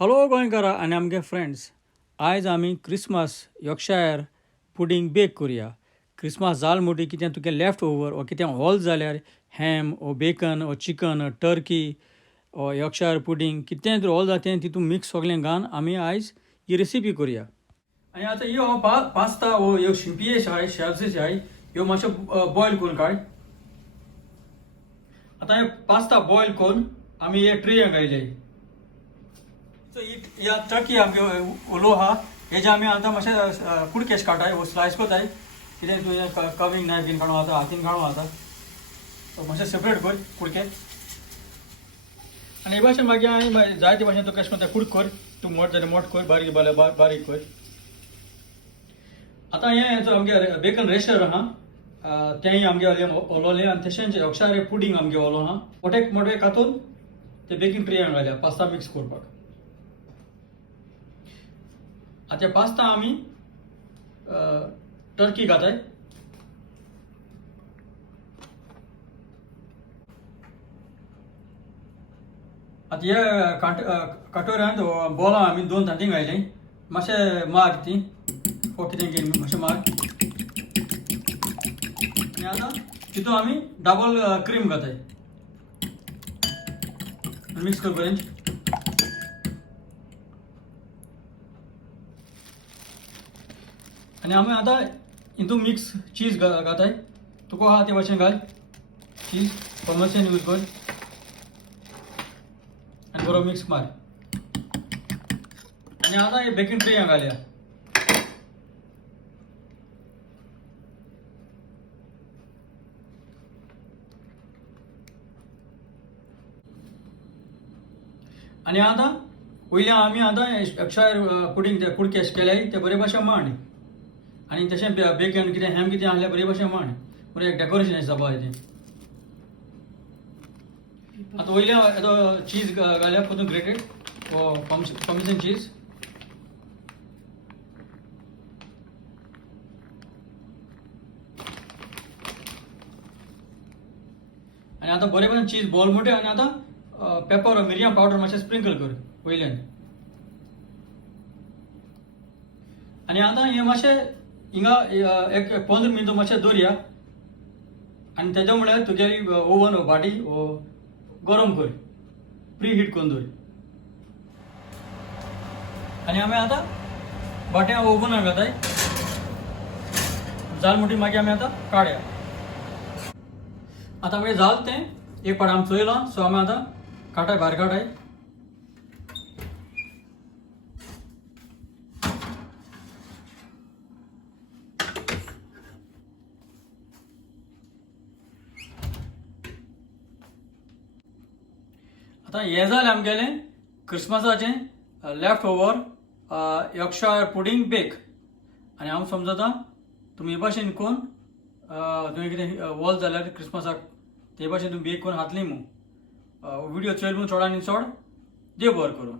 Hello गोंयकारा आनी आमगे friends. आयज आमी क्रिसमस यॉर्कशायर पुडिंग बेक करुया. क्रिसमस जाल म्हणटी कितें तुगे लेफ्ट ओवर ओ कितें हॉल जाल्यार हॅम ओ बेकन ओ चिकन टर्की ओ यॉर्कशायर पुडिंग कितें तर हॉल जाता तें तितून मिक्स सगळें घालून आमी आयज ही रेसिपी करुया. आनी आतां ह्यो पास्ता ओ ह्यो शिंपयेश आहाय शेल्सीस आहाय ह्यो मातशो बॉयल करून काड. आतां हे पास्ता बॉयल करून आमी हे ट्रेन घायले. या टर्की आमगे उलो आहा हेजे आमी आतां मातशें कुडकेश काडटाय वो स्लायस कोताय कितें तुवें कविंग नायफ बीन काडूं जाता हातीन काडूं जाता मातशें सेपरेट कर कुडके. आनी हे भाशेन मागीर हांवें जायते भाशेन तुका अशें कोन्न कुडक कर तूं मोठ जाल्यार मोठ कर बारीक जाल्यार बारीक कर. आतां हें जो आमगे बेकन रेशर आहा तेंय आमगे ओलोलें आनी तशेंच यॉर्कशायर पुडिंग आमगे ओलो आहा मोठे मोठे कातून ते बेकीन ट्रेन घाल्या पास्ता मिक्स करपाक. आता पास्ता आमी टर्की घाताय. आता ह्या कटोऱ्यांत बॉलां आमी दोन तांतीं घायलीं मातशें मार ती ओ कितें घेवन मातशें मार. आनी आतां तितून आमी डबल क्रीम घाताय मिक्स कर बरें. आनी आमी आतां हितून मिक्स चीज घाताय तुका आहा ते भाशेन घाल चीज पर्मसन यूज कर आनी बरो मिक्स मार. आनी आतां हे बेकिंग ट्रे घालया. आनी आतां वयल्यान आमी आतां यॉर्कशायर पुडिंग ते कुडके केल्याय ते बरे भाशेन मांड आनी तशें बेकन कितें हॅम कितें आहलें बरे भाशेन मांड बरें एक डेकोरेशन अशें जावपा जाय तें. आतां वयल्यान येदो चीज घाल्या परतून ग्रेटेड ओ पर्मेसन चीज. आनी आतां बरे भशेन चीज बॉल मोठे आनी आतां पेपर मिरयां पावडर मातशें स्प्रिंकल कर वयल्यान. आनी आतां हें मातशें हिंगा एक 15 मिनटां मातशें दवरया आनी तेज्या म्हळ्यार तुगेली ओवन ओ भाटी गरम कर प्री हीट करून दवर. आनी आमी आतां भाट्या ओवनाक घाताय जाल म्हणटी मागीर आमी आतां काडया. आतां मागीर जाल तें एक पाट आमी चोयलां सो आमी आतां काटाय भायर काटाय. आतां हें जालें आमगेलें क्रिसमसाचें left over Yorkshire pudding bake. आनी हांव समजता तुमी हे भाशेन करून तुवें कितें वॉल जाल्यार क्रिसमसाक ते भाशेन तुमी बेक करून खातलीं. व्हिडिओ चोयल म्हूण चोडांनी चोड देव बरें करूं.